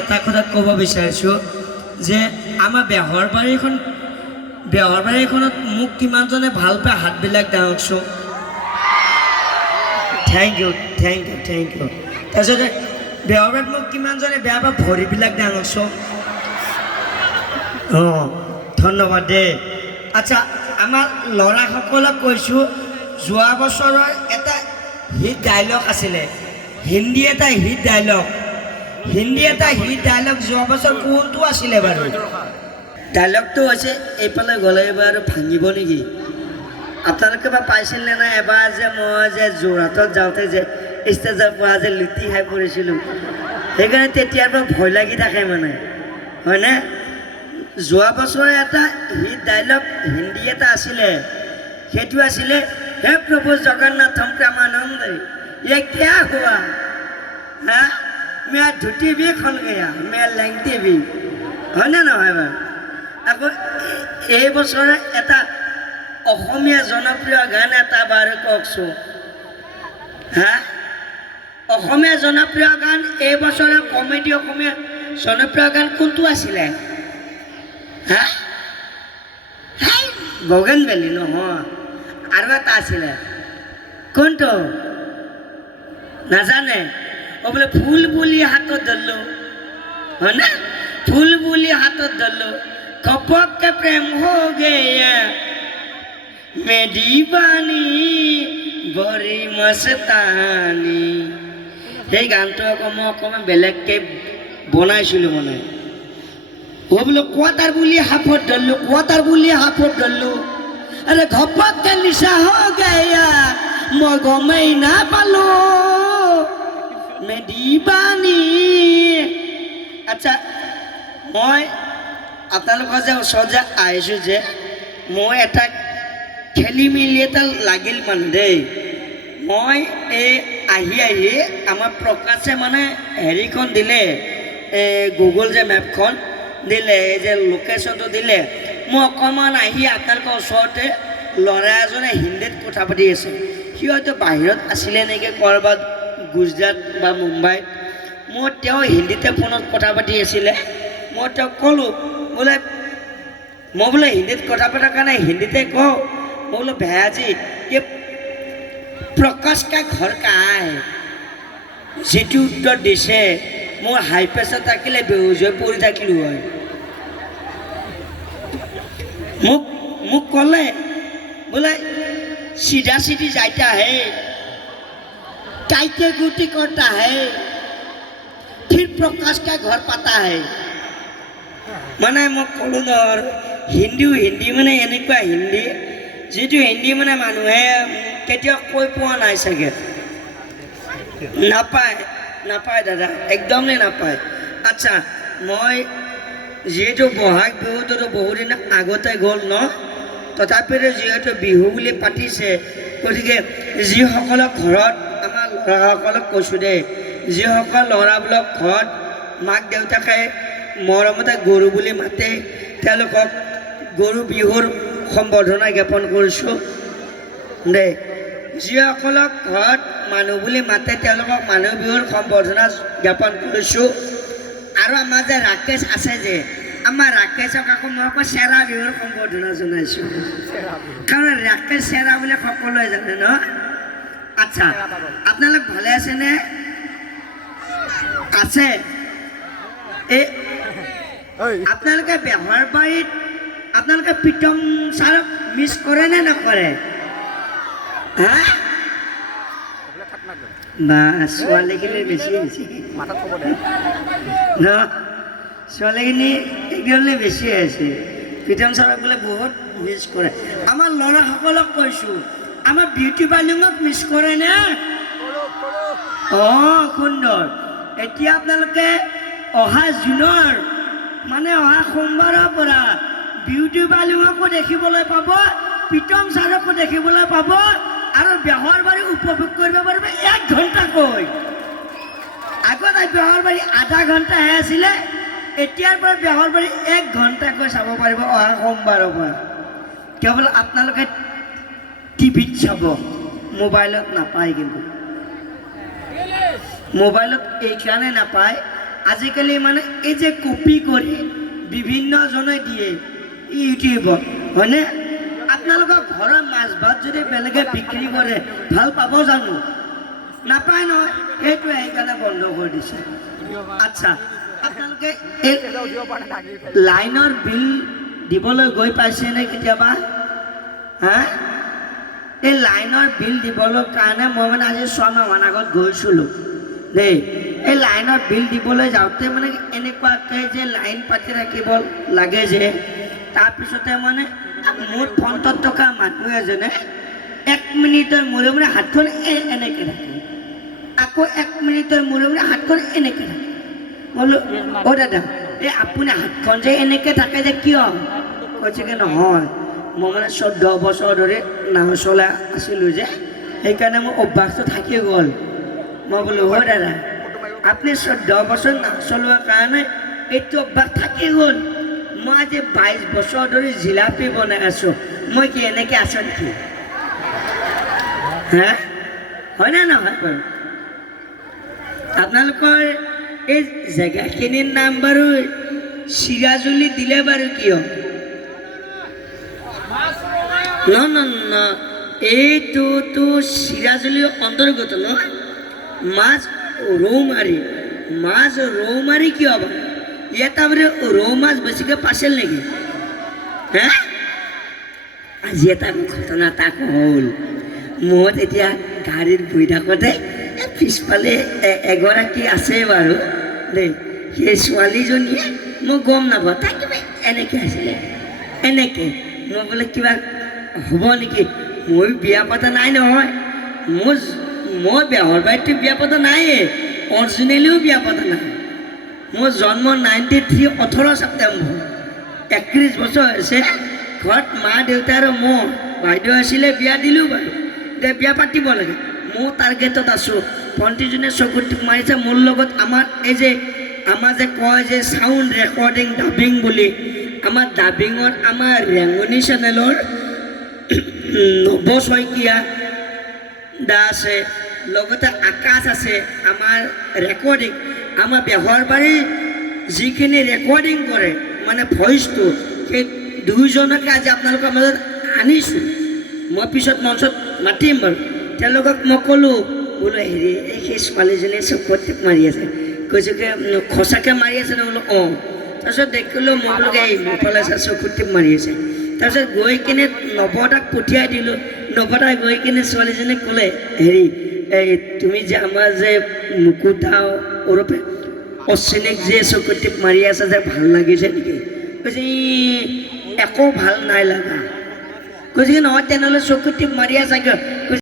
এটা কথা ক'ব বিচাৰিছোঁ যে আমাৰ বেহৰবাৰীখনত মোক কিমানজনে ভাল পায় হাতবিলাক ডাঙৰছোঁ। থেংক ইউ তাৰপিছতে বেহৰবাৰীত মোক কিমানজনে বেয়া পায় ভৰিবিলাক ডাঙৰছোঁ। অঁ ধন্যবাদ দেই। আচ্ছা আমাৰ ল'ৰাসকলক কৈছোঁ যোৱা বছৰৰ এটা হিট ডাইলগ আছিলে, হিন্দী এটা হিট ডাইলগ যোৱা বছৰ কোনটো আছিলে বাৰু? ডাইলগটো হৈছে এইফালে গ'লে এইবাৰ আৰু ভাঙিব নেকি? আপোনালোকে বা পাইছিলে নাই এবাৰ যে মই যে যোৰহাটত যাওঁতে যে ষ্টেজৰ পৰা যে লুটি খাই পৰিছিলোঁ, সেইকাৰণে তেতিয়াৰ পৰা ভয় লাগি থাকে মানে, হয়নে? যোৱা বছৰ এটা হিট ডাইলগ হিন্দী এটা আছিলে, সেইটো আছিলে হে প্ৰভু জগন্নাথম প্ৰেমানন্দ ये क्या हुआ हाँ मैं धुटी भी खुल गया मैं लेंगटी भी হয়নে নহয় বাৰু? আকৌ এই বছৰে এটা অসমীয়া জনপ্ৰিয় গান এটা বাৰু কওকচোন। হা অসমীয়া জনপ্ৰিয় গান এই বছৰে কমেডি অসমীয়া জনপ্ৰিয় গান কোনটো আছিলে? হা বগেনভেলী নহয়, আৰু এটা আছিলে, কোনটো নাজানে? ও বোলে ফুল বুলি হাতত ধরলো, হয় না? ফুল বুলি হাতত ধরলো কপককে প্রেম হো গয়া মেরি বাণী বড়ি মস্তানি। সেই গানটো আকৌ মই অকণমান বেলেগকৈ বনাইছিলোঁ মানে। ও বোলো কোৱাটাৰ বুলি হাফত ধরলো আরে ঘপককে নিশা হো গয়া মই গমেই না পালো মেডিবানী। আচ্ছা মই আপোনালোকৰ যে ওচৰত যে আহিছোঁ যে মই এটা খেলি মেলি এটা লাগিল মানে দেই। মই এই আহি আমাৰ প্ৰকাশে মানে হেৰিখন দিলে, গুগল যে মেপখন দিলে, এই যে লোকেশ্যনটো দিলে, মই অকণমান আহি আপোনালোকৰ ওচৰতে ল'ৰা এজনে হিন্দীত কথা পাতি আছে। সি হয়তো বাহিৰত আছিলে নেকি ক'ৰবাত গুজৰাট বা মুম্বাইত। মই তেওঁ হিন্দীতে ফোনত কথা পাতি আছিলে। মই তেওঁক ক'লোঁ বোলে মই বোলে হিন্দীত কথা পতাৰ কাৰণে হিন্দীতে কওঁ। মই বোলো ভैयाजी ये प्रकाश का घर कहाँ है? যিটো উত্তৰ দিছে মোৰ হাই প্ৰেছাৰ থাকিলে বেহুজ হৈ পৰি থাকিলোঁ হয়। মোক ক'লে बोले सीधा सीधी जाता है टाइटे गुटी करता है फिर प्रकाश का घर पाता है। মানে মই ক'লোঁ নহয় হিন্দী মানে এনেকুৱা হিন্দী যিটো হিন্দী মানে মানুহে কেতিয়াও কৈ পোৱা নাই চাগে। নাপায় দাদা, একদমেই নাপায়। আচ্ছা মই যিহেতু বহাগ বিহুটোতো বহুদিন আগতে গ'ল ন, তথাপিও যিহেতু বিহু বুলি পাতিছে, গতিকে যিসকলক ঘৰত আমাৰ ল'ৰাসকলক কৈছোঁ দেই, যিসকল ল'ৰাবিলাক ঘৰত মাক দেউতাকে মৰমতে গৰু বুলি মাতে তেওঁলোকক গৰু বিহুৰ সম্বৰ্ধনা জ্ঞাপন কৰিছোঁ দেই। যিসকলক ঘৰত মানুহ বুলি মাতে তেওঁলোকক মানুহ বিহুৰ সম্বৰ্ধনা জ্ঞাপন কৰিছোঁ। আৰু আমাৰ যে ৰাকেশ আছে যে, আমাৰ ৰাকেশক আকৌ মই আকৌ চেৰা বিহুৰ সম্বৰ্ধনা জনাইছোঁ, কাৰণ ৰাকেশ চেৰা বুলি সকলোৱে জানে ন। আচ্ছা আপোনালোক ভালে আছেনে? আছে। এই আপোনালোকে বেহৰবাৰীত আপোনালোকে প্ৰীতম ছাৰক মিছ কৰে নে নকৰে? হা বা ছোৱালীখিনি বেছি হৈছে ন, ছোৱালীখিনি একদমে বেছি আছে। প্ৰীতম ছাৰক বোলে বহুত মিছ কৰে। আমাৰ ল'ৰাসকলক কৈছোঁ আমাৰ বিউটি পাৰ্লাৰক মিছ কৰে নে? অঁ সুন্দৰ। এতিয়া আপোনালোকে অহা জুনৰ মানে অহা সোমবাৰৰ পৰা বিউটি পাৰ্লাৰকো দেখিবলৈ পাব, প্ৰীতম ছাৰকো দেখিবলৈ পাব, আৰু বেহৰবাৰী উপভোগ কৰিব পাৰিব 1 ঘণ্টাকৈ। আগত বেহৰবাৰী আধা ঘণ্টাহে আছিলে, এতিয়াৰ পৰা বেহৰবাৰী 1 ঘণ্টাকৈ চাব পাৰিব অহা সোমবাৰৰ পৰা। কেৱল আপোনালোকে টিভিত চাব, মোবাইলত নাপায়। কিন্তু মোবাইলত এইকাৰণে নাপায় আজিকালি মানে এই যে কপি কৰি বিভিন্নজনে দিয়ে ইউটিউবত হয়নে আপোনালোকৰ ঘৰৰ মাছ ভাত যদি বেলেগে বিক্ৰী কৰে ভাল পাব জানো নাপায় নহয় সেইটোৱে সেইকাৰণে বন্ধ কৰি দিছে আচ্ছা আপোনালোকে এই লাইনৰ বিল দিবলৈ গৈ পাইছেনে কেতিয়াবা হা এই লাইনৰ বিল দিবলৈ কাৰণে মই মানে আজি 6 মাহমান আগত গৈছিলোঁ দেই এই লাইনৰ বিল দিবলৈ যাওঁতে মানে এনেকুৱাকৈ যে লাইন পাতি ৰাখিব লাগে যে তাৰপিছতে মানে মোৰ ফ্ৰণ্টত থকা মানুহ এজনে 1 মিনিটৰ মূৰে মূৰে হাতখন এনেকৈ ৰাখে আকৌ 1 মিনিটৰ মূৰে মূৰে হাতখন এনেকৈ ৰাখে বোলো অ' দাদা এই আপুনি হাতখন যে এনেকৈ থাকে যে কিয় কৈছে কি নহয় মই মানে 14 বছৰ ধৰি নাও চলাই আছিলোঁ যে সেইকাৰণে মোৰ অভ্যাসটো থাকি গ'ল মই বোলো হয় দাদা আপুনি 14 বছৰ নাও চলোৱাৰ কাৰণে এইটো অভ্যাস থাকি গ'ল মই আজি 22 বছৰ ধৰি জিলাপি বনাই আছোঁ মই কি এনেকৈ আছোঁ নেকি হা হয়নে নহয় বাৰু আপোনালোকৰ এই জেগাখিনিৰ নাম বাৰু চিৰাজুলি দিলে বাৰু কিয় ন এইটোতো চিৰাজুলিৰ অন্তৰ্গত ন মাছ ৰৌমাৰি কিয় বাৰু ইয়াত তাৰমানে ৰৌ মাছ বেছিকৈ পাইছিল নেকি হে আজি এটা ঘটনা এটা হ'ল মই তেতিয়া গাড়ীত বহি থাকোঁতে পিছফালে এগৰাকী আছে বাৰু দেই সেই ছোৱালীজনীয়ে মই গম নাপাওঁ তাই কিবা এনেকৈ আছিলে এনেকৈ মই বোলে কিবা হ'ব নেকি মই বিয়া পতা নাই নহয় মই বেহৰ বাৰীততো বিয়া পতা নাইয়ে অৰিজিনেলিও বিয়া পতা নাই মোৰ জন্ম 93 18 ছেপ্টেম্বৰ 31 বছৰ হৈছে ঘৰত মা দেউতা আৰু মই বাইদেউ আছিলে বিয়া দিলোঁ বাৰু এতিয়া বিয়া পাতিব লাগে মোৰ টাৰ্গেটত আছোঁ ভণ্টিজনীয়ে চকুত মাৰিছে মোৰ লগত আমাৰ এই যে আমাৰ যে কয় যে চাউণ্ড ৰেকৰ্ডিং ডাবিং বুলি আমাৰ ডাবিঙত আমাৰ ৰেঙনি চেনেলৰ নৱ শইকীয়া দা আছে লগতে আকাশ আছে আমাৰ ৰেকৰ্ডিং আমাৰ বেহৰবাৰী যিখিনি ৰেকৰ্ডিং কৰে মানে ভইচটো সেই দুইজনকে আজি আপোনালোকৰ মাজত আনিছোঁ মই পিছত মঞ্চত মাতিম বাৰু তেওঁলোকক মই ক'লোঁ বোলো হেৰি সেই ছোৱালীজনীয়ে চকুত মাৰি আছে কৈছোঁ কি সঁচাকৈ মাৰি আছে ন বোলো অঁ তাৰপিছত দেখিলোঁ মই বোলো এই মোৰফালে চকুত মাৰি আছে তাৰপিছত গৈ কিনে নৱদাক পঠিয়াই দিলোঁ নৱদাই গৈ কিনে ছোৱালীজনীক ক'লে হেৰি এই তুমি যে আমাৰ যে মুকুতা ওৰপে অচিনিক যে চকুত মাৰি আছে যে ভাল লাগিছে নেকি কৈছে একো ভাল নাই লগা কৈছে কি নহয় তেনেহ'লে চকুত মাৰি আছে কিয়